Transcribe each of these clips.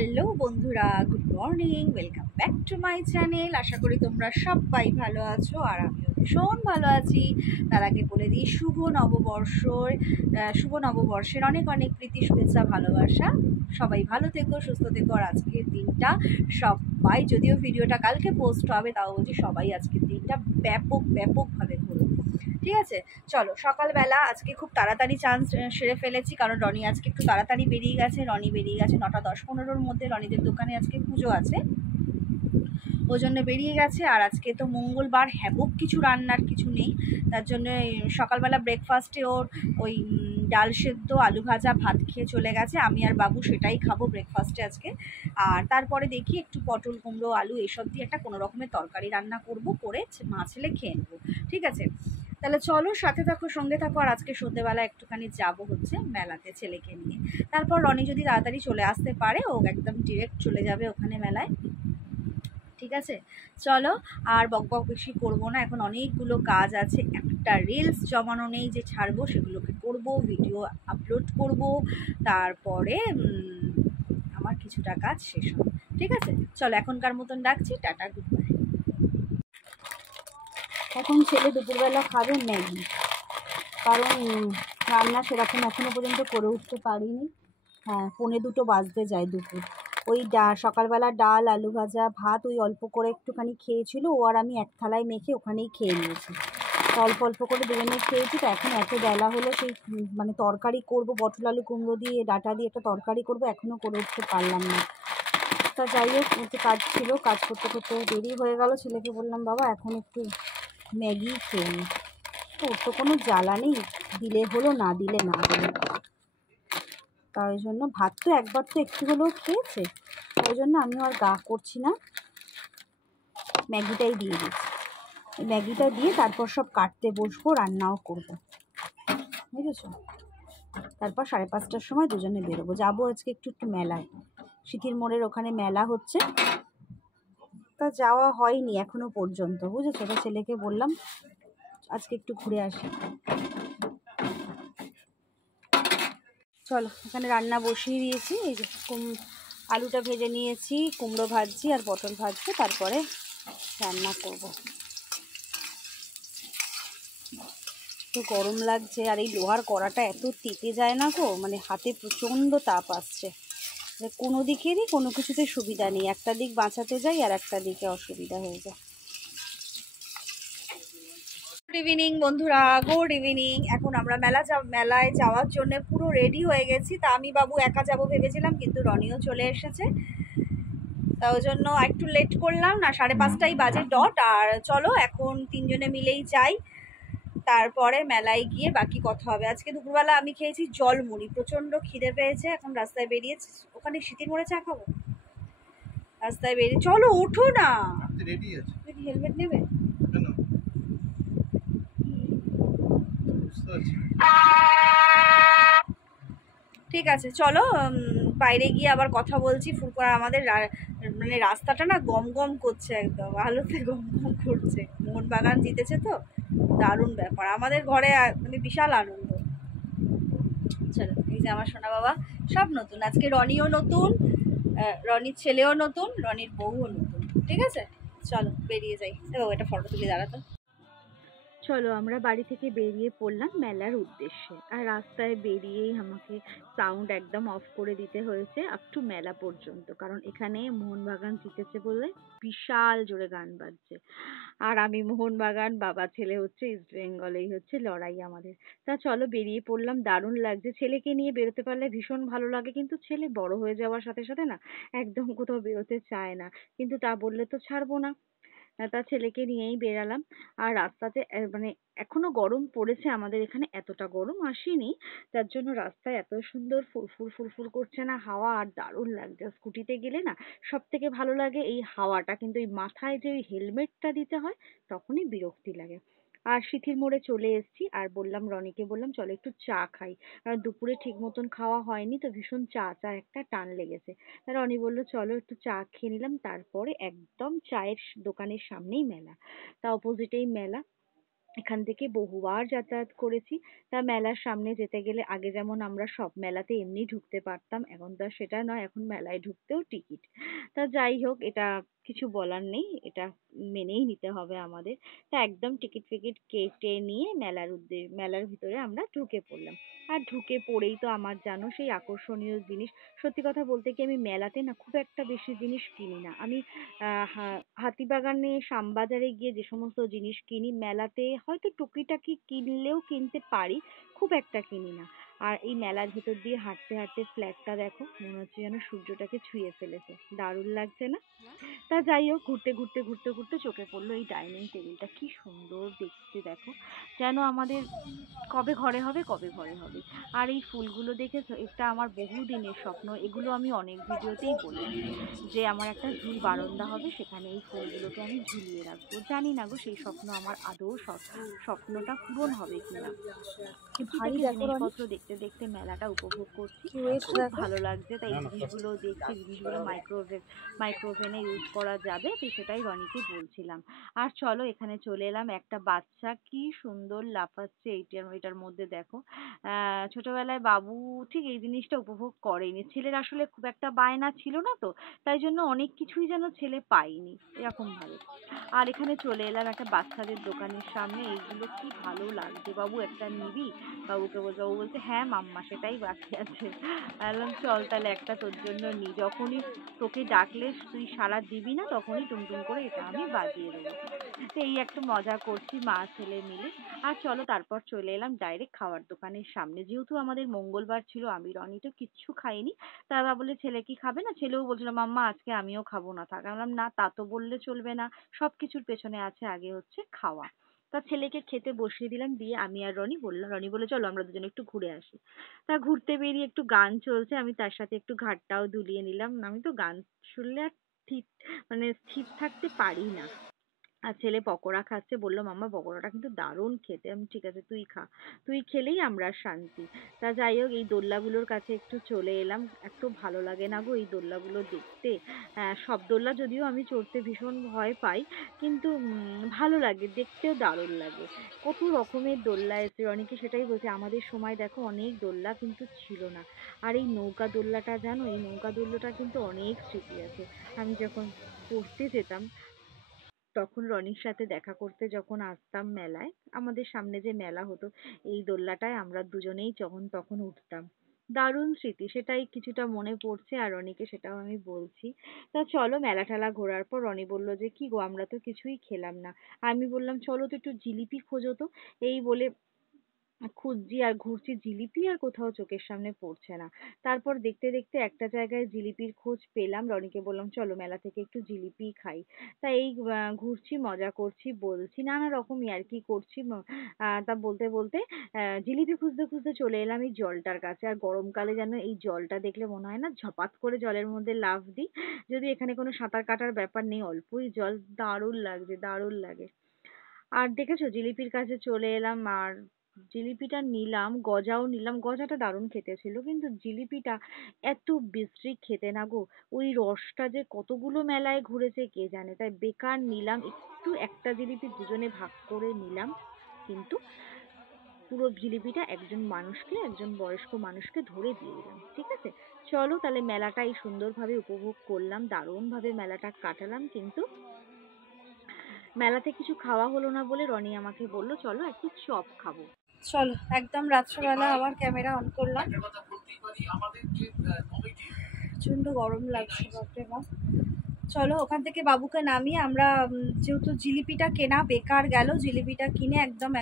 Hello বন্ধুরা, good morning, welcome back to my channel. আশা করি তোমরা সবাই ভালো আছো আর আমিও ভীষণ ভালো আছি। তার আগে বলে দিই শুভ নববর্ষের অনেক অনেক প্রীতি, শুভেচ্ছা, ভালোবাসা। সবাই ভালো থেকো, সুস্থ থেকো। আর আজকের দিনটা সবাই, যদিও ভিডিওটা কালকে পোস্ট হবে, তাও বলছি সবাই আজকের দিনটা ব্যাপকভাবে ঘুরো, ঠিক আছে? চলো, সকালবেলা আজকে খুব তাড়াতাড়ি চান্স সেরে ফেলেছি, কারণ রনি আজকে একটু তাড়াতাড়ি বেরিয়ে গেছে। রনি বেরিয়ে গেছে 9টা 10-15-র মধ্যে। রনিদের দোকানে আজকে পুজো আছে, ওই জন্য বেরিয়ে গেছে। আর আজকে তো মঙ্গলবার, হ্যাবক কিছু রান্নার কিছু নেই, তার জন্য সকালবেলা ব্রেকফাস্টে ওর ওই ডাল সেদ্ধ, আলু ভাজা, ভাত খেয়ে চলে গেছে। আমি আর বাবু সেটাই খাবো ব্রেকফাস্টে আজকে। আর তারপরে দেখি একটু পটল, কুমড়ো, আলু এসব দিয়ে একটা কোনো রকমের তরকারি রান্না করব, করে মা ছেলে খেয়ে নেবো, ঠিক আছে? তাহলে চলো, সাথে থাকো, সঙ্গে থাকো। আর আজকে সন্ধ্যেবেলা একটুখানি যাবো হচ্ছে মেলাতে ছেলেকে নিয়ে। তারপর রনি যদি তাড়াতাড়ি চলে আসতে পারে, ও একদম ডিরেক্ট চলে যাবে ওখানে মেলায়, ঠিক আছে? চলো, আর বকবক বেশি করবো না, এখন অনেকগুলো কাজ আছে। একটা রিলস জমানো নেই যে ছাড়বো, সেগুলোকে করব, ভিডিও আপলোড করব, তারপরে আমার কিছুটা কাজ শেষ হবে, ঠিক আছে? চলো, এখনকার মতন ডাকছি, টাটা, গুড বাই। এখন ছেলে দুপুরবেলা খাবে ম্যাগি, কারণ রান্না সেরকম এখনো পর্যন্ত করে উঠতে পারিনি। হ্যাঁ, 1:45 বাজতে যায় দুপুর। ওই সকালবেলা ডাল, আলু ভাজা, ভাত ওই অল্প করে একটুখানি খেয়েছিল ও, আর আমি এক থালায় মেখে ওখানেই খেয়ে নিয়েছি। তো অল্প অল্প করে দুজনে খেয়েছি। তো এখন এত বেলা হলো, সেই মানে তরকারি করব, পটল আলু কুমড়ো দিয়ে ডাঁটা দিয়ে একটা তরকারি করব, এখনও করে উঠতে পারলাম না। তা যাই হোক, একটু কাজ ছিল, কাজ করতে করতে দেরি হয়ে গেল। ছেলেকে বললাম, বাবা এখন একটু ম্যাগি খেয়ে নি। তো ওর তো কোনো জ্বালা নেই, দিলে হলো, না দিলে না হলো। তাই জন্য ভাত তো একবার তো একটু হলেও খেয়েছে, ওই জন্য আমিও আর গা করছি না, ম্যাগিটাই দিয়ে দিচ্ছি। এই ম্যাগিটা দিয়ে তারপর সব কাটতে বসবো, রান্নাও করবো, বুঝেছ? তারপর 5:30টার সময় দুজনে বেরোবো, যাবো আজকে একটু মেলায়। সিথির মোড়ের ওখানে মেলা হচ্ছে, তা যাওয়া হয়নি এখনো পর্যন্ত, বুঝেছো? তো ছেলেকে বললাম আজকে একটু ঘুরে আসি। চলো, এখানে রান্না বসিয়ে দিয়েছি। এই যে আলুটা ভেজে নিয়েছি, কুমড়ো ভাজছি আর পটল ভাজছি, তারপরে রান্না করব। তো গরম লাগছে, আর এই লোহার কড়াটা এত তেতে যায় না গো, মানে হাতে প্রচণ্ড তাপ আসছে। কোনো দিকেরই কোনো কিছুতে সুবিধা নেই, একটা দিক বাঁচাতে যাই আর একটা দিকে অসুবিধা হয়ে যায়। গুড ইভিনিং বন্ধুরা, গুড ইভিনিং। এখন আমরা মেলায় যাওয়ার জন্য পুরো রেডি হয়ে গেছি। তা আমি বাবু একা যাব ভেবেছিলাম, কিন্তু রনিও চলে এসেছে, তা ওই জন্য একটু লেট করলাম, না 5:30টাই বাজে ডট। আর চলো, এখন তিনজনে মিলেই যাই, তারপরে মেলায় গিয়ে বাকি কথা হবে। আজকে দুপুরবেলা আমি খেয়েছি জলমুড়ি, প্রচণ্ড খিদে পেয়েছে। এখন রাস্তায় বেরিয়েছি, ওখানে সিটির মোড়ে চা খাবো। রাস্তায় বেরিয়ে, চলো ওঠো না, হেলমেট নেবে? ঠিক আছে, চলো, বাইরে গিয়ে আবার কথা বলছি। ফুলকোয়া আমাদের মানে রাস্তাটা না গম গম করছে, একদম আলোতে গম গম করছে। মোহনবাগান জিতেছে তো, দারুণ ব্যাপার, আমাদের ঘরে মানে বিশাল আনন্দ। চলো, এই যে আমার সোনা বাবা, সব নতুন। আজকে রনিও নতুন, রনির ছেলেও নতুন, রনির বউও নতুন, ঠিক আছে? চলো বেরিয়ে যাই। এটা ফটো তুলে দাঁড়াতো। চলো, আমরা বাড়ি থেকে বেরিয়ে পড়লাম মেলার উদ্দেশ্যে। আর রাস্তায় বেরিয়েই আমাকে সাউন্ড একদম অফ করে দিতে হয়েছে আপ টু মেলা পর্যন্ত, কারণ এখানে মোহনবাগান জিতেছে বলে বিশাল জোরে গান বাজছে। আর আমি মোহনবাগান, বাবা ছেলে হচ্ছে ইস্ট বেঙ্গল, এই হচ্ছে লড়াই আমাদের। তা চলো, বেরিয়ে পড়লাম, দারুণ লাগছে। ছেলেকে নিয়ে বেরোতে পারলে ভীষণ ভালো লাগে, কিন্তু ছেলে বড় হয়ে যাওয়ার সাথে সাথে না একদম কোথাও বেরোতে চায় না, কিন্তু তা বললে তো ছাড়বো না। তার ছেলেকে নিয়েই বেরালাম। আর রাস্তাতে মানে এখনো গরম পড়েছে, আমাদের এখানে এতটা গরম আসেনি, তার জন্য রাস্তায় এত সুন্দর ফুরফুর ফুরফুর করছে না হাওয়া, আর দারুণ লাগছে। স্কুটিতে গেলে না সব থেকে ভালো লাগে এই হাওয়াটা, কিন্তু এই মাথায় যে ওই হেলমেটটা দিতে হয় তখনই বিরক্তি লাগে। আর সিথির মোড়ে চলে এসেছি, আর বললাম, রনিকে বললাম চলো একটু চা খাই, কারণ দুপুরে ঠিক মতন খাওয়া হয়নি, তো ভীষণ চা চা একটা টান লেগেছে। রনি বললো চলো একটু চা খেয়ে নিলাম। তারপরে একদম চায়ের দোকানের সামনেই মেলা, তা অপোজিটেই মেলা। এখান থেকে বহুবার যাতায়াত করেছি। তা মেলার সামনে যেতে গেলে আগে যেমন আমরা সব মেলাতে এমনি ঢুকতে পারতাম, এখন তো আর সেটা নয়, এখন মেলায় ঢুকতেও টিকিট। তা যাই হোক, এটা কিছু বলার নেই, এটা মেনেই নিতে হবে আমাদের। তা একদম টিকিট ফিকিট কেটে নিয়ে মেলার ভিতরে আমরা ঢুকে পড়লাম। আর ঢুকে পড়েই তো আমার জানো সেই আকর্ষণীয় জিনিস, সত্যি কথা বলতে কি আমি মেলাতে না খুব একটা বেশি জিনিস কিনি না। আমি হাতিবাগানে শ্যামবাজারে গিয়ে যে সমস্ত জিনিস কিনি, মেলাতে হয়তো টুকিটাকি কিনলেও কিনতে পারি, খুব একটা কিনি না। আর এই মেলার ভেতর দিয়ে হাঁটতে হাঁটতে ফ্ল্যাটটা দেখো, মনে হচ্ছে যেন সূর্যটাকে ছুঁয়ে ফেলেছে, দারুণ লাগছে না? তা যাই হোক, ঘুরতে ঘুরতে চোখে পড়লো এই ডাইনিং টেবিলটা, কি সুন্দর দেখতে দেখো, যেন আমাদের কবে ঘরে হবে, কবে ঘরে হবে। আর এই ফুলগুলো দেখেছো, এটা আমার বহুদিনের স্বপ্ন, এগুলো আমি অনেক ভিডিওতেই বলেছি যে আমার একটা ঝুল বারান্দা হবে, সেখানে এই ফুলগুলোকে আমি ঝুলিয়ে রাখবো। জানি না গো সেই স্বপ্ন আমার আদৌ স্বপ্নটা পূরণ হবে কিনা। টুকিটাকি জিনিসপত্র দেখতে দেখতে মেলাটা উপভোগ করছি, খুব ভালো লাগছে। তাই জিনিসগুলো দেখছি, জিনিসগুলো মাইক্রোওভেনে ইউজ করা যাবে, তো সেটাই রনিকে বলছিলাম। আর চলো এখানে চলে এলাম, একটা বাচ্চা কি সুন্দর লাফাচ্ছে এটার মধ্যে দেখো। ছোটবেলায় বাবু ঠিক এই জিনিসটা উপভোগ করেনি, ছেলের আসলে খুব একটা বায়না ছিল না, তো তাই জন্য অনেক কিছুই যেন ছেলে পায়নি এরকম ভাবে। আর এখানে চলে এলাম একটা বাচ্চাদের দোকানের সামনে, এইগুলো কি ভালো লাগছে, বাবু একটা নিবি? বাবুকে বলছে, বাবু বলছে হ্যাঁ মাম্মা সেটাই বাকি আছে। বললাম চল তাহলে একটা তোর জন্য নি, যখনই তোকে ডাকলে তুই সাড়া দিবি না তখনই টুনটুন করে এটা আমি বাজিয়ে দেবো। তো এই একটু মজা করছি মা ছেলে মিলে। আর চলো তারপর চলে এলাম ডাইরেক্ট খাওয়ার দোকানের সামনে, যেহেতু আমাদের মঙ্গলবার ছিল, আমি রনি তো কিচ্ছু খাইনি। তারা বলে ছেলে কি খাবে না, ছেলেও বলছিল মাম্মা আজকে আমিও খাবো না থাক। আমি বললাম না, তা তো বললে চলবে না, সবকিছুর পেছনে আছে আগে হচ্ছে খাওয়া। তা ছেলেকে খেতে বসিয়ে দিলাম, দিয়ে আমি আর রনি বলে চলো আমরা দুজনে একটু ঘুরে আসি। তা ঘুরতে বেরিয়ে একটু গান চলছে, আমি তার সাথে একটু ঘাটটাও দুলিয়ে নিলাম, আমি তো গান শুনলে আর ঠিক মানে স্থির থাকতে পারি না। আর ছেলে পকোড়া খাচ্ছে, বললো মাম্মা পকোড়াটা কিন্তু দারুণ খেতে। আমি ঠিক আছে তুই খা, তুই খেলেই আমরা শান্তি। তা যাই হোক, এই দোলনাগুলোর কাছে একটু চলে এলাম, এত ভালো লাগে না গো এই দোলনাগুলো দেখতে। সব দোলনা যদিও আমি চড়তে ভীষণ ভয় পাই, কিন্তু ভালো লাগে, দেখতেও দারুণ লাগে। কত রকমের দোলনা এসে, রনিকে সেটাই বলছে আমাদের সময় দেখো অনেক দোলনা কিন্তু ছিল না। আর এই নৌকা দোলনাটা জানো, এই নৌকা দোলনাটা কিন্তু অনেক স্মৃতি আছে। আমি যখন পড়তে যেতাম তখন রনির সাথে দেখা করতে যখন আসতাম মেলায়, আমাদের সামনে যে মেলা হতো, এই দোলনাটায় আমরা দুজনেই যখন তখন উঠতাম। দারুণ স্মৃতি, সেটাই কিছুটা মনে পড়ছে আর রনিকে সেটাও আমি বলছি। তা চলো মেলা টেলা ঘোরার পর রনি বলল যে কি গো আমরা তো কিছুই খেলাম না। আমি বললাম চলো তো একটু জিলিপি খোঁজো তো, এই বলে খুঁজছি আর ঘুরছি, জিলিপি আর কোথাও চোখের সামনে পড়ছে না। তারপর দেখতে দেখতে একটা জায়গায় জিলিপির খোঁজ পেলাম, রনিকে বললাম চলো মেলা থেকে একটু জিলিপি খাই। তা এই ঘুরছি মজা করছি বলছি নানা রকম ইয়ার্কি করছি, তা বলতে বলতে জিলিপি খুঁজতে খুঁজতে চলে এলাম এই জলটার কাছে। আর গরমকালে যেন এই জলটা দেখলে মনে হয় না ঝপাত করে জলের মধ্যে লাফ দিই, যদি এখানে কোনো সাঁতার কাটার ব্যাপার নেই, অল্পই জল, দারুণ লাগছে, দারুণ লাগে। আর দেখেছো জিলিপির কাছে চলে এলাম, আর জিলিপিটা নিলাম, গজাও নিলাম, গজাটা দারুণ খেতে ছিল, কিন্তু জিলিপিটা এত বিশ্রী খেতে না গো, ওই রসটা যে কতগুলো মেলায় ঘুরেছে কে জানে, তাই বেকার নিলাম একটু, একটা জিলিপি দুজনে ভাগ করে নিলাম, কিন্তু পুরো জিলিপিটা একজন বয়স্ক মানুষকে ধরে দিয়ে দিলাম। ঠিক আছে, চলো তাহলে মেলাটাই সুন্দরভাবে উপভোগ করলাম, দারুণভাবে মেলাটা কাটালাম, কিন্তু মেলাতে কিছু খাওয়া হলো না বলে রনি আমাকে বলল চলো একটু চপ খাবো। চলো একদম রাত্রেবেলা আবার ক্যামেরা অন করলাম, প্রচন্ড গরম লাগছে বাপরে বাপ। চলো ওখান থেকে বাবুকে নামিয়ে আমরা যেহেতু জিলিপিটা কেনা বেকার গেল, জিলিপিটা কিনে একদম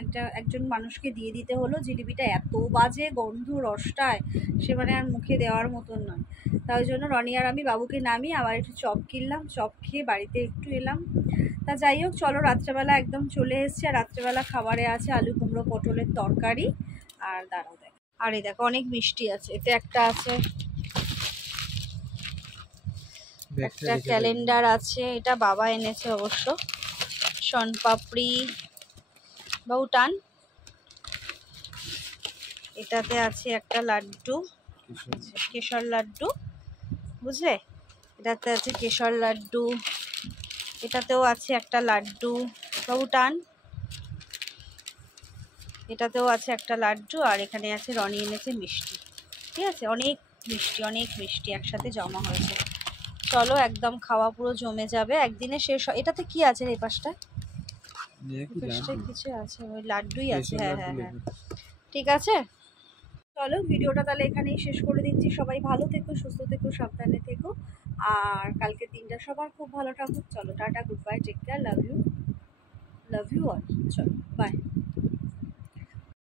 একজন মানুষকে দিয়ে দিতে হলো। জিলিপিটা এত বাজে গন্ধ রসটায়, সে মানে আর মুখে দেওয়ার মতন নয়। তাই জন্য রনি আর আমি বাবুকে নামিয়ে আবার একটু চপ কিনলাম, চপ খেয়ে বাড়িতে একটু এলাম। তা যাই হোক চলো রাত্রেবেলা একদম চলে এসছি, আর রাত্রেবেলা খাবারে আছে আলু কুমড়ো পটলের তরকারি, আর দাঁড়াও দেখো, আর এই দেখো অনেক মিষ্টি আছে, এতে একটা আছে, একটা ক্যালেন্ডার আছে, এটা বাবা এনেছে অবশ্য, শনপাপড়ি, বাবু টান, এটাতে আছে একটা লাড্ডু, কেশর লাড্ডু, বুঝলে, এটাতে আছে কেশর লাড্ডু, এটাতেও আছে একটা লাড্ডু, বাবু টান, এটাতেও আছে একটা লাড্ডু, আর এখানে আছে রনি এনেছে মিষ্টি। ঠিক আছে, অনেক মিষ্টি, অনেক মিষ্টি একসাথে জমা হয়েছে। চলো, একদম খাওয়া পুরো জমে যাবে, একদিনে শেষ। এটাতে কি আছে এই পাশটায়? কিছু আছে, ওই লাড্ডুই আছে। হ্যাঁ হ্যাঁ হ্যাঁ, ঠিক আছে। চলো, ভিডিওটা তাহলে এখানেই শেষ করে দিচ্ছি। সবাই ভালো থেকো, সুস্থ থেকো, সাবধানে থেকো, আর কালকে দিনটা সবার খুব ভালো থাকুক। চলো, tata, good bye, take care, love you, love you all. চলো, বাই।